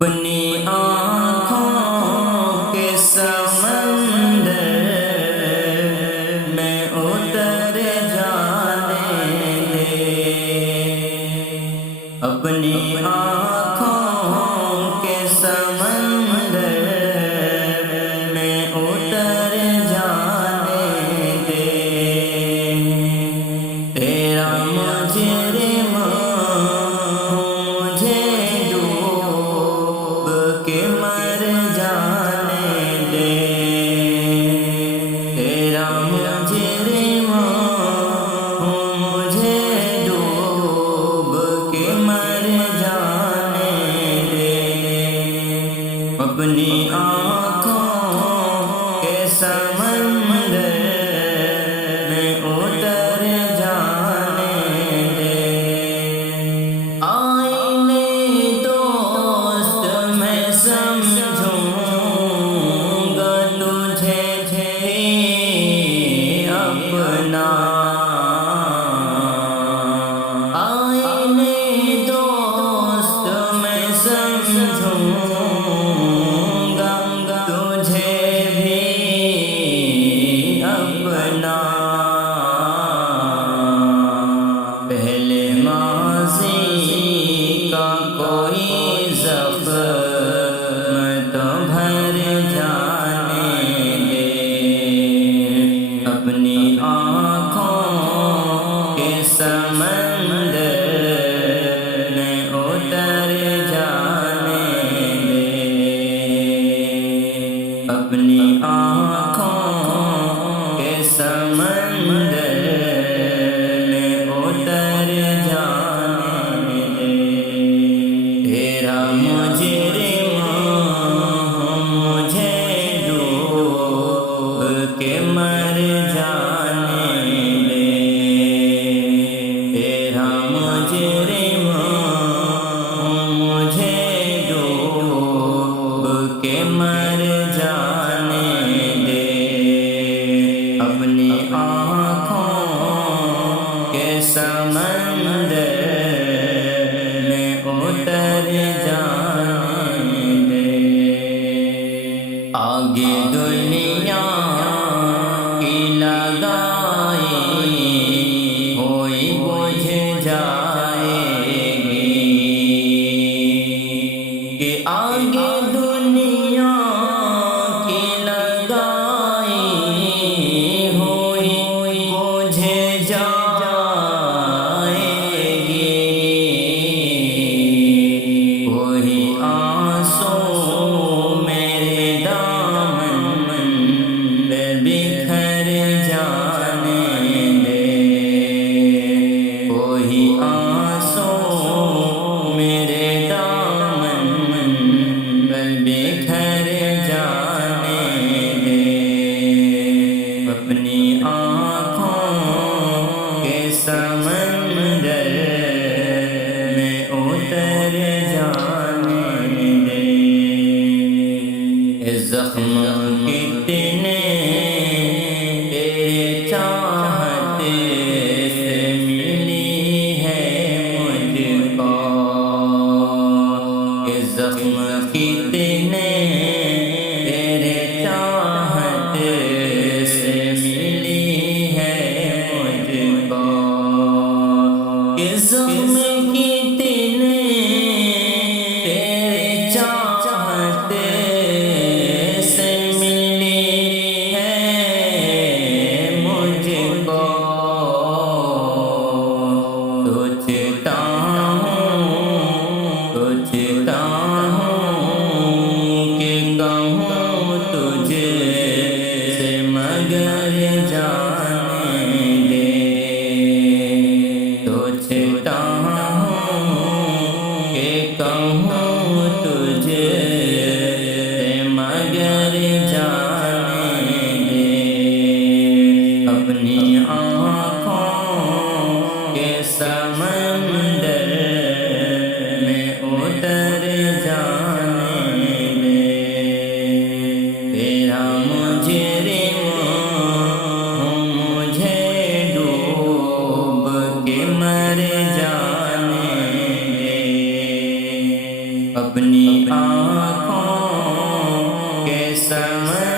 اپنی آنکھوں کے سمندر میں اتر جانے دے، اپنی آنکھوں کے سمندر میں اتر جانے دے، تیرا مجرم مجھے ڈوب کے مر جانے دے، تیرا مجرم مجھے ڈوب کے مر جانے دے، اپنی آنکھوں کے سمندر میں اتر جانے دے، آئینے دوست میں سمجھوں گا تجھے اپنا، آئینے دوست میں سمجھوں گا تجھے بھی اپنا، پہلے ماضی کا کوئی زخم تو بھر جانے دے، اپنی آنکھوں کے سمندر میں اتر جانے دے، اپنی آنکھوں کے سمندر میں اتر جانے دے، تیرا مجرم مجھے ڈوب کے مر جانے دے، تیرا مجرم مجھے ڈوب کے مر جانے دے، اپنی آنکھوں کے سمندر میں اتر جانے دے، آگے دنیا کی لگائی ہوئی بجھ جائے گی، کہ آگے دنیا کی لگائی ہوئی بجھ جائے گی، وہی آنسو میرے دامن پہ بکھر جانے دے، وہی آنسو میرے دامن پہ بکھر جانے دے، اپنی آنکھوں کے سمندر میں اتر جانے دے، زخم کتنے تیرے چاہت سے ملی ہے مجھ کو، زخم کتنے تیرے چاہت سے ملی ہے مجھ کو، زخم کتنے تیرے چاہت سے ملی ہے مجھ کو، سوچتا ہوں آنکھوں کے سمجھ